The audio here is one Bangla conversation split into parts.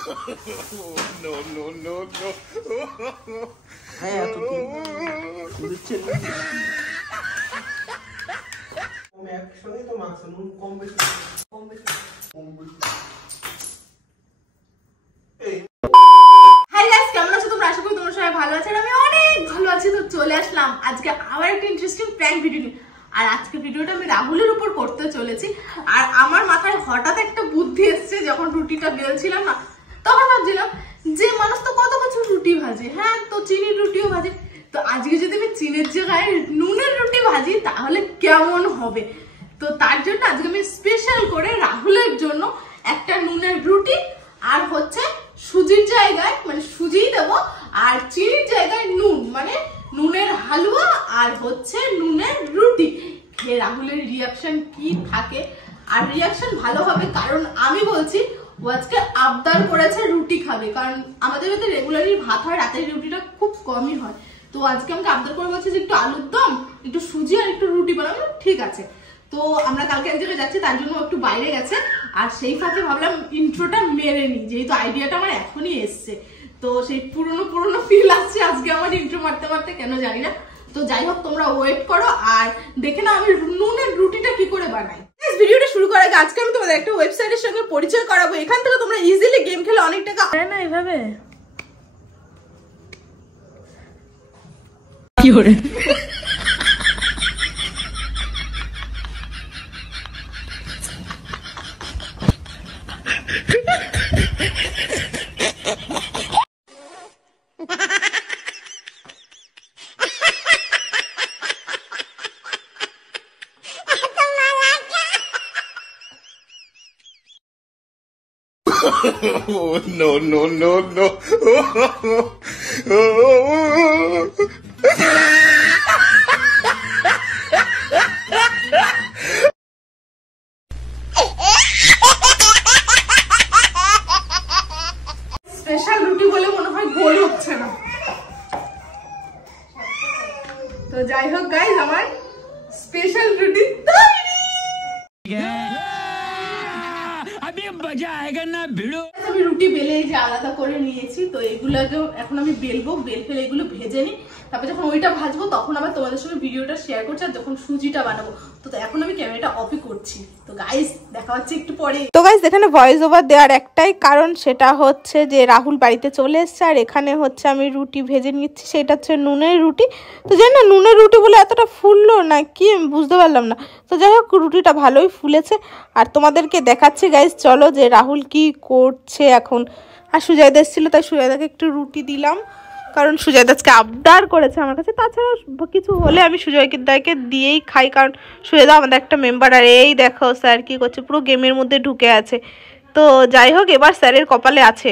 No, no, no, no. হ্যাঁ তো বুঝছে কম একসঙ্গে তো মাংস নুন কম বেশি ভালো আছে, আমি অনেক ভালো আছি। তো চলে আসলাম আজকে আবার একটা ইন্টারেস্টিং প্র্যাঙ্ক ভিডিও নিয়ে। আর আজকে ভিডিওটা আমি রাহুলের উপর করতে চলেছি। আর আমার মাথায় হঠাৎ একটা বুদ্ধি এসেছে, যখন রুটিটা বেলছিলাম না, তখন ভাবছিলাম যে মানুষ তো কত কিছু রুটি ভাজে, হ্যাঁ তো চিনির রুটিও ভাজে, তো আজকে যদি আমি চিনির জায়গায় নুনের রুটি ভাজি তাহলে কেমন হবে। তো তার জন্য আজকে আমি স্পেশাল করে রাহুলের জন্য একটা নুনের রুটি আর হচ্ছে সুজির জায়গায় মানে সুজিই দেবো, আর চিনির জায়গায় নুন মানে নুনের হালুয়া আর হচ্ছে নুনের রুটি খেয়ে রাহুলের রিয়াকশন কি থাকে। আর রিয়াকশন ভালো হবে, কারণ আমি বলছি ও আজকে আবদার করেছে রুটি খাবে, কারণ আমাদের মধ্যে রেগুলারই ভাত হয়, রাতের রুটিটা খুব কমই হয়। তো আজকে আমাকে আবদার করে বলছে যে একটু আলুর দম, একটু সুজি আর একটু রুটি বানাবো। ঠিক আছে, তো আমরা কালকে এক জায়গায় যাচ্ছি, তার জন্য একটু বাইরে গেছে। আর সেই ফাঁকে ভাবলাম ইন্ট্রোটা মেরে নি, যেহেতু আইডিয়াটা আমার এখনই এসছে। তো সেই পুরনো ফিল আসছে আজকে আমার ইন্ট্রো মারতে মারতে, কেন জানি না। তো যাই হোক, তোমরা ওয়েট করো আর দেখে নাও আমি নুনের রুটিটা কি করে বানাই। ভিডিওটা শুরু করার আগে আজকে আমি তোমাদের একটা ওয়েবসাইটের সঙ্গে পরিচয় করাবো। এখান থেকে তোমরা ইজিলি গেম খেলে অনেক টাকা হয় না এভাবে কি করে। Oh, no, no, no, no. Special রুটি বলে মনে হয় গোল হচ্ছে না। তো যাই হোক গাইস, আমার স্পেশাল রুটি তৈরি। আমি রুটি বেলে যে আলাদা করে নিয়েছি, তো এগুলোকে এখন আমি বেলবো, বেল ফেলে এগুলো ভেজে নিই। তারপর যখন ওইটা ভাজবো তখন আবার তোমাদের সঙ্গে ভিডিওটা শেয়ার করছি, আর যখন সুজিটা বানাবো। তো এখন আমি ক্যামেরাটা অফই করছি। তো গাইস দেখা হচ্ছে একটু পরে। তো গাইস এখানে ভয়েস ওভার দেওয়ার একটাই কারণ, সেটা হচ্ছে যে রাহুল বাড়িতে চলে এসছে, আর এখানে হচ্ছে আমি রুটি ভেজে নিচ্ছি, সেটা হচ্ছে নুনের রুটি। তো জানি না নুনের রুটি বলে এতটা ফুললো না কি আমি বুঝতে পারলাম না। তো যাই হোক রুটিটা ভালোই ফুলেছে, আর তোমাদেরকে দেখাচ্ছি গাইস, চলো যে রাহুল কি করছে এখন। আর সুজয়দা এসেছিলো, তাই সুজয়দাকে একটু রুটি দিলাম, কারণ সুজয়দা আজকে আবদার করেছে আমার কাছে। তাছাড়া কিছু হলে আমি সুজয়দাকে দিয়েই খাই, কারণ সুজয়দা আমাদের একটা মেম্বার। আর এই দেখো স্যার কি করছে, পুরো গেমের মধ্যে ঢুকে আছে। তো যাই হোক এবার স্যারের কপালে আছে।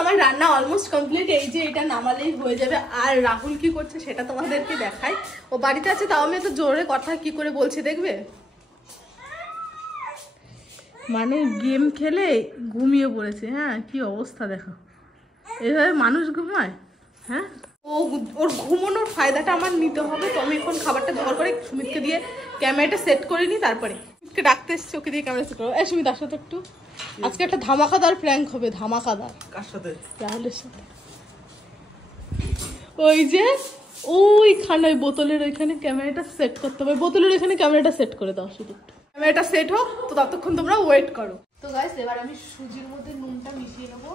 আমার রান্না অলমোস্ট কমপ্লিট, এই যে এটা নামালেই হয়ে যাবে। আর রাহুল কি করছে সেটা তোমাদেরকে দেখাই। ও বাড়িতে আছে, তাও আমি এত জোরে কথা কি করে বলছি দেখবে। মানে গেম খেলে ঘুমিয়ে পড়েছে। হ্যাঁ কি অবস্থা দেখো, এইভাবে মানুষ ঘুমায়। হ্যাঁ ওর ঘুমানোর ফায়দাটা আমার নিতে হবে। তো আমি এখন খাবারটা জোগাড় করে সুমিতকে দিয়ে ক্যামেরাটা সেট করে নিই, তারপরে ডাকতে এসছি, ওকে দিয়ে ক্যামেরা সেট করবো। সুমিত আসো তো একটু, আজকে একটা ধামাকাদার প্র্যাঙ্ক হবে। ধামাকাদার। কার সাথে? রাহুলের সাথে। ওই যে ওইখানে ওই বোতলের ওইখানে ক্যামেরাটা সেট করতে হবে। বোতলের ওইখানে ক্যামেরাটা সেট করে দাও শুধু। ক্যামেরাটা সেট হোক, তো ততক্ষণ তোমরা ওয়েট করো। তো গাইস এবার আমি সুজির মধ্যে নুনটা মিশিয়ে নেবো।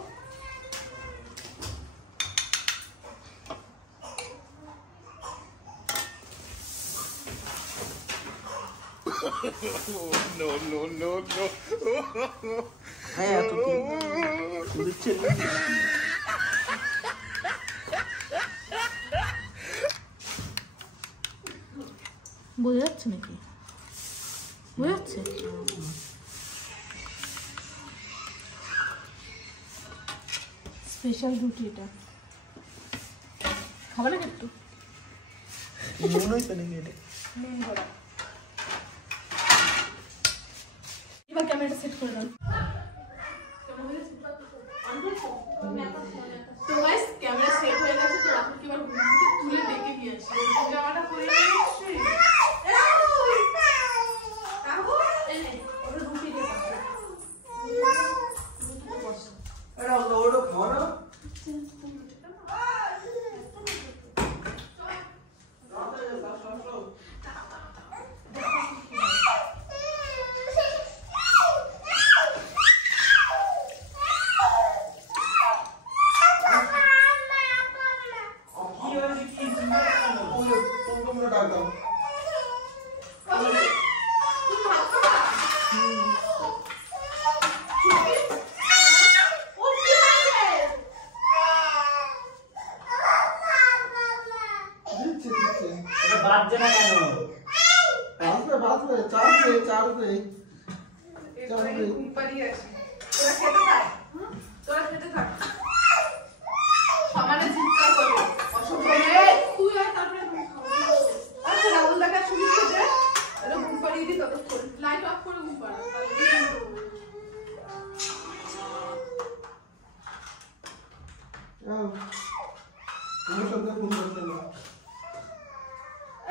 No, no, no, no. হ্যাঁ তো বুঝছে বোঝা যাচ্ছে নাকি? বোঝা যাচ্ছে? স্পেশাল রুটি এটা খাবে না একটু? নুন হয়েছে নাকি এটা? নুন ভরা। এবার ক্যামেরাটা সেট করে দাও। তো গাইস ক্যামেরা সেট হয়ে গেছে। তো রাহুল কি এবার তুলে ডেকে নিয়ে আসছে। জামাটা পরে আসছে। রাহুল এই ওটা রুটি দিয়ে বসা। ঘুম পাড়িয়ে আসি। তোরা খেতে থাক, তোরা খেতে থাক। সমানে চিৎকার করবে, অসভ্য মেয়ে। তুই আয়, তারপরে আমি খাবো। আচ্ছা, রাহুল দেখা শুরু করে দে। তাহলে ঘুম পাড়িয়ে দিই ততক্ষণ। লাইট অফ করে ঘুম পাড়া। তোমার সাথে ফোন করতে না।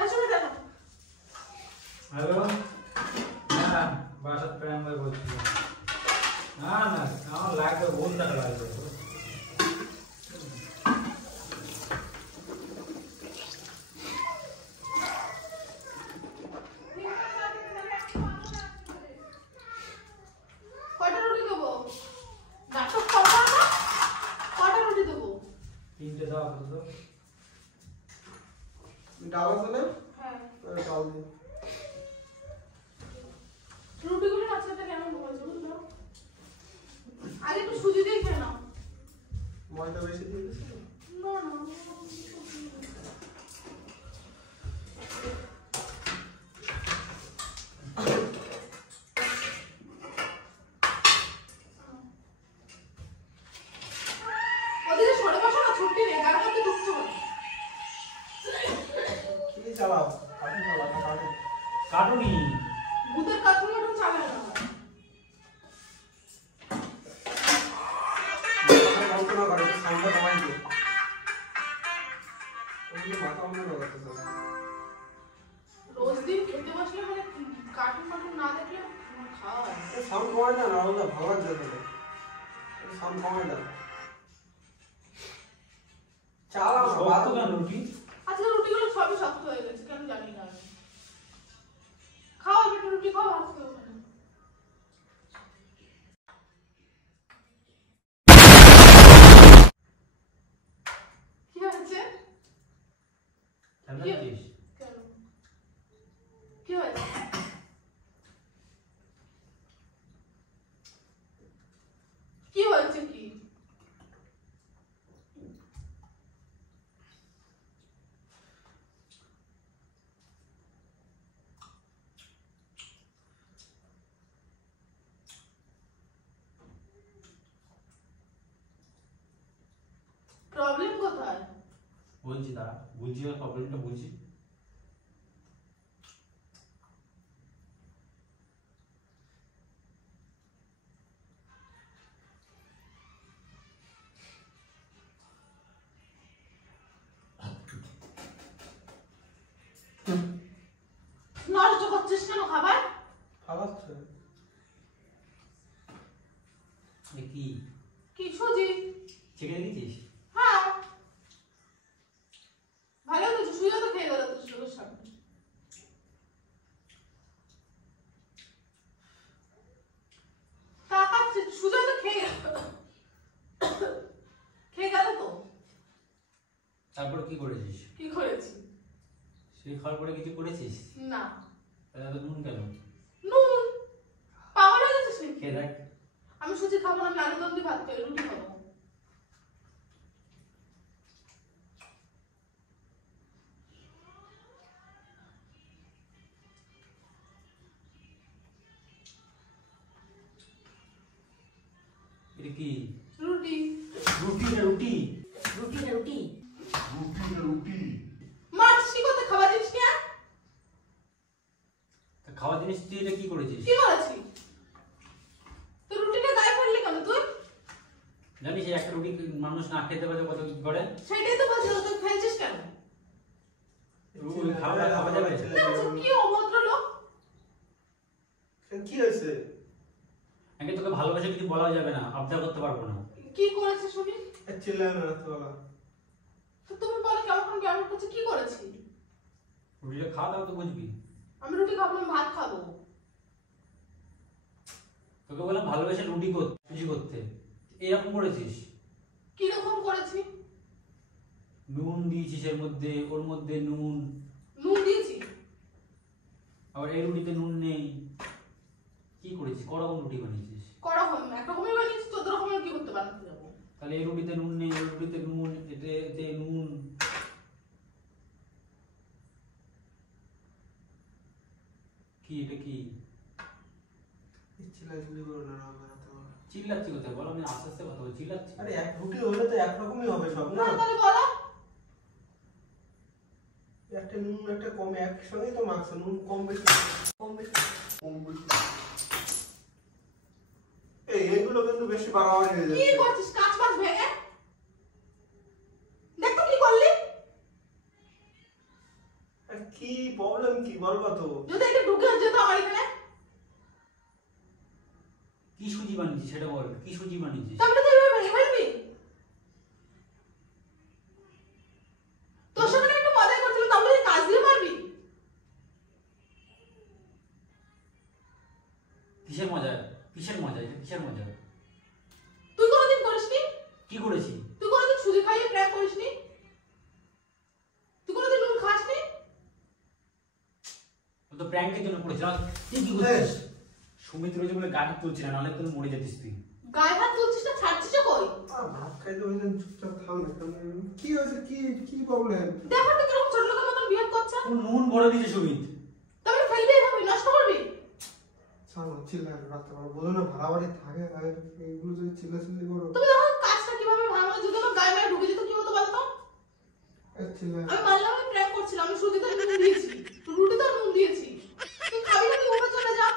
আসলে দেখো হ্যালো, না বাসার প্রেম ভাই বলছিলাম। না না, আমার লাগবে, বহুত টাকা লাগবে। কয়টা রুটি দেবো? নাটক করবা না? কয়টা রুটি দেবো? 3টে দাও তো। ডাল আছে না? হ্যাঁ। ডাল দিন। রুটিগুলো একসাথে কেন বলছো বুঝলো? আর একটু সুজি দিয়ে খেয়ে নাও। ময়দা বেশি দিয়ে দিছি। না না। ওদিকে সরে বসো না, ছুটি নেই, গার মধ্যে ঢুকছো না। কি চালাও? কাটুন চালাও, কাটুন। কাটুনি। ভূতের কাঠুরি ওটা চালায় না। মাথা না করে, সাউন্ডটা কমাই দিও। তুমি মাথা অন্য না করতেছো। রোজ দিন খেতে বসলে মানে কার্টুন ফাটুন না দেখলে খাওয়া হয় না। সাউন্ড কমাই দাও না, ওটা ভালো লাগছে তাহলে। সাউন্ড কমাই দাও। চালাও না, শক্ত কেন রুটি? আজকে রুটিগুলো সবই শক্ত হয়ে গেছে, কেন জানি না আমি। খাও একটু রুটি খাও, আর খেও না। কি হয়েছে? জানিস? কেন? কি হয়েছে? কি হয়েছে কি? প্রবলেম কোথায়? বলছি দাঁড়া, বুঝি ওর প্রবলেমটা বুঝি। নষ্ট করছিস কেন খাবার? খাওয়াচ্ছে। এ কি কি সুজি? চেকে দেখেছিস? হ্যাঁ, ভালো হয়েছে, সুজিও তো খেয়ে গেল তো চোখের সামনে। তাকাচ্ছে, সুজিও তো খেয়ে গেল। খেয়ে গেল তো। তারপর কি করেছিস? কি করেছি? সেই খাওয়ার পরে কিছু করেছিস? না। তাহলে এত নুন কেন? নুন? পাগল হয়ে গেছিস নাকি? খেয়ে দেখ। আমি সুজি খাবো না, আমি আলু দম দিয়ে ভাত খাই, রুটি খাবো। এটা কি? রুটি। রুটি না রুটি? রুটি না রুটি? মাছ কি করতে খাবার জিনিস নিয়ে? তা খাওয়া জিনিস তুই এটা কি করেছিস? কি করেছি? তো রুটিটা গায়ে ফেললি কেন তুই? জানিস এই একটা রুটি মানুষ না খেতে পারলে কত কি করে? সেটাই তো বলছি, তুই ফেলছিস কেন? ওই খাওয়া খাওয়া যাবে? কি অভদ্র লোক। কি হয়েছে? আগে তোকে ভালোবাসা কিছু বলা যাবে না, আবদার করতে পারবো না। কি করেছে শুনি? চিল্লায় না তো বাবা। তো তুমি বলো কেমন কেমন করছে, কি করেছি? রুটিটা খাওয়া দাও তো বুঝবি। আমি রুটি খাবো না, ভাত খাবো। তোকে বললাম ভালোবেসে রুটি করতে, সুজি করতে, এরকম করেছিস। কি রকম করেছি? নুন দিয়েছিস এর মধ্যে, ওর মধ্যে নুন, নুন দিয়েছি। আবার এই রুটিতে নুন নেই। কি করেছিস? করকম রুটি বানিয়েছিস। করকম একরকমই বানিয়েছি, 14 রকমের কি করতে বানাতে যাবো? তাহলে এই রুটিতে নুন নেই, ওই রুটিতে নুন, এতে নুন। কি এটা কি? চিল্লাচিল্লি করো না রাহুল। চিল্লাচ্ছি কোথায় বলো, আমি আস্তে আস্তে কথা বলছি, চিল্লাচ্ছি। আরে এক রুটি হলে তো একরকমই হবে সব না। তাহলে বলো একটা নুন একটা কম একসঙ্গেই তো মাখছে, নুন কম বেশি কম বেশি কম বেশি। এইগুলো কিন্তু বেশি বাড়াবাড়ি হয়ে কি যাচ্ছে। করছিস? কাঁচ মাছ ভেঙে দেখ তো কি করলি। কি প্রবলেম কি বলবা তো? যদি এটা ঢুকে যেত আমার এখানে। কি সুজি বানিয়েছিস সেটা বল, কি সুজি বানিয়েছিস? তাহলে তো এভাবে ভেঙে ফেলবি। তোর সঙ্গে একটু মজা করছিলাম, তাহলে তুই কাজ দিয়ে মারবি। কিসের মজা, কিসের মজা, এটা কিসের মজা? তুই কোনোদিন করিসনি? কি করেছি? তুই কোনোদিন সুজি খাইয়ে প্র্যাঙ্ক করিসনি? তুই কোনোদিন নুন খাসনি? ও তো প্র্যাঙ্কের জন্য করেছিলাম। তুই কি করছিস? সুমিত রয়েছে বলে গায়ে হাত তুলছি না, নাহলে তুই মরে যেতিস তুই। গায়ে হাত তুলছিস না, ছাড়ছিস কই? ভাত খাইতে হইলে চুপচাপ খাও না। কি হয়েছে, কি কি প্রবলেম? দেখো তো কিরকম ছোট লোকের মতন বিহেভ করছে। ও নুন ভরে দিয়েছে সুমিত। তাহলে ফেলবি এভাবে, নষ্ট করবি। ছাড়ো চিল্লায় রাখতে পারো, বলো না ভাড়াবাড়ি থাকে আর এইগুলো যদি চিল্লাচিল্লি করো। তুমি দেখো কাজটা কিভাবে ভাঙলো, যদি আমার গায়ে মেরে ঢুকে যেত কি হতো বলতো? চিল্লায় আমি মানলাম আমি প্র্যাঙ্ক করছিলাম, আমি সুজিতে নুন দিয়েছি, রুটিতে নুন দিয়েছি। তুই খাবি না, তুই উপরে চলে যা।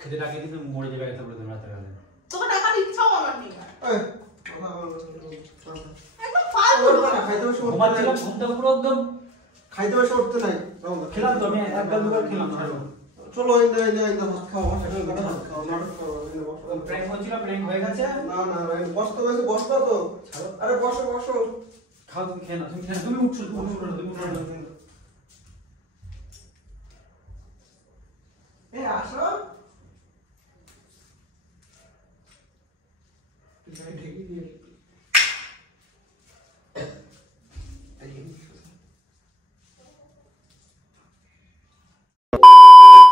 খেতে লাগে কিন্তু মরে যাবে একটা বলে দেবো রাতের বেলা। তোকে টাকার ইচ্ছাও আমার নেই। একদম ফালতু লোক। খাইতে বসে উঠতে ঘুমাচ্ছিলাম, নাই। ঘুম থেকে পুরো একদম খাইতে বসে উঠতে নাই। খেলাম তো, আমি এক গাল দুবার খেলাম। ছাড়ো, চলো ইন্দা ইন্দা ইন্দা ভাত খাও, ভাত খাও, নাটক করো, ইন্দা বসো। প্র্যাঙ্ক হচ্ছিল, প্র্যাঙ্ক হয়ে গেছে। না না বসতে গেছে, বসবা তো। আরে বসো বসো। খাও, তুমি খেয়ে নাও, তুমি খেয়ে নাও, তুমি উঠছো, তুমি উঠছো না, তুমি উঠছো না। এ আসো। ঢেকে দিয়ে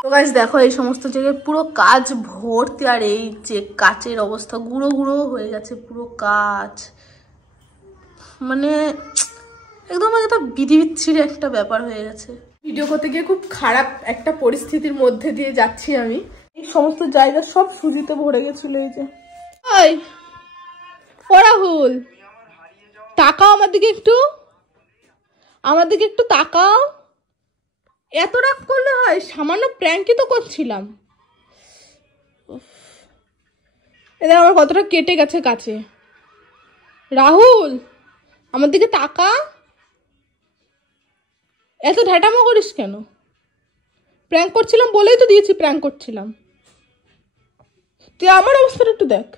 তো গাইস দেখো এই সমস্ত জায়গায় পুরো কাজ ভর্তি, আর এই যে কাচের অবস্থা গুঁড়ো গুঁড়ো হয়ে গেছে পুরো কাচ, মানে একদম একটা বিধি বিচ্ছিরি একটা ব্যাপার হয়ে গেছে। ভিডিও করতে গিয়ে খুব খারাপ একটা পরিস্থিতির মধ্যে দিয়ে যাচ্ছি আমি। এই সমস্ত জায়গা সব সুজিতে ভরে গেছিল। এই যে ওই ও রাহুল, তাকাও আমার দিকে একটু, আমার দিকে একটু তাকাও। এত রাগ করলে হয়? সামান্য প্র্যাঙ্কই তো করছিলাম। এদের আমার কতটা কেটে গেছে কাছে। রাহুল আমার দিকে তাকা, এত ঢ্যাটামো করিস কেন? প্র্যাঙ্ক করছিলাম বলেই তো দিয়েছি, প্র্যাঙ্ক করছিলাম। তুই আমার অবস্থাটা একটু দেখ।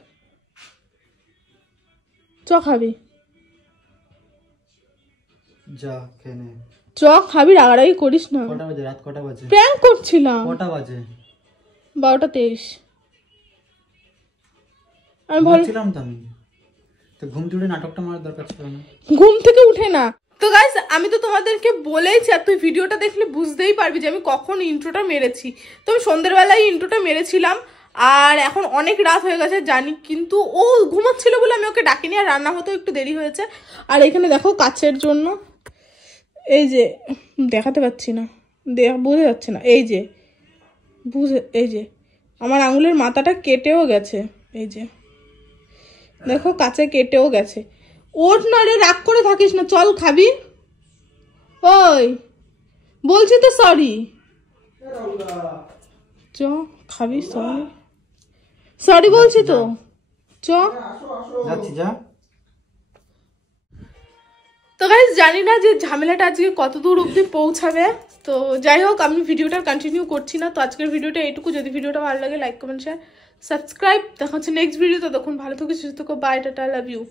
চ খাবি? যা খেয়ে চ খাবি, রাগারাগি করিস না। কটা বাজে? রাত কটা বাজে? প্র্যাঙ্ক করছিলাম। কটা বাজে? 12:23। আমি বলছিলাম তো, আমি তো ঘুম থেকে নাটকটা মারার দরকার ছিল না। ঘুম থেকে উঠে না তো গাইস, আমি তো তোমাদেরকে বলেইছি, আর তুই ভিডিওটা দেখলে বুঝতেই পারবি যে আমি কখন ইন্ট্রোটা মেরেছি। তো আমি সন্ধ্যেবেলায় ইন্ট্রোটা মেরেছিলাম, আর এখন অনেক রাত হয়ে গেছে জানি, কিন্তু ও ঘুমাচ্ছিল বলে আমি ওকে ডাকিনি, আর রান্না হতেও একটু দেরি হয়েছে। আর এখানে দেখো কাচের জন্য, এই যে দেখাতে পাচ্ছি না, বোঝা যাচ্ছে না, এই যে এই যে আমার আঙুলের মাথাটা কেটেও গেছে। এই যে দেখো কাছে কেটেও গেছে। ওঠ না রে, রাগ করে থাকিস না, চল খাবি। ওই বলছি তো সরি, চ খাবি। সরি সরি বলছি তো, চ। যাচ্ছি, যা। তো গাইস জানি না যে ঝামেলাটা আজকে কত দূর অবধি পৌঁছাবে। তো যাই হোক, আমি ভিডিওটা কন্টিনিউ করছি না। তো আজকের ভিডিওটা এইটুকু। যদি ভিডিওটা ভালো লাগে লাইক কমেন্ট শেয়ার সাবস্ক্রাইব। দেখা হচ্ছে নেক্সট ভিডিও। তো তখন ভালো থেকো, সুস্থ থেকো, বাই, টাটা, লাভ ইউ।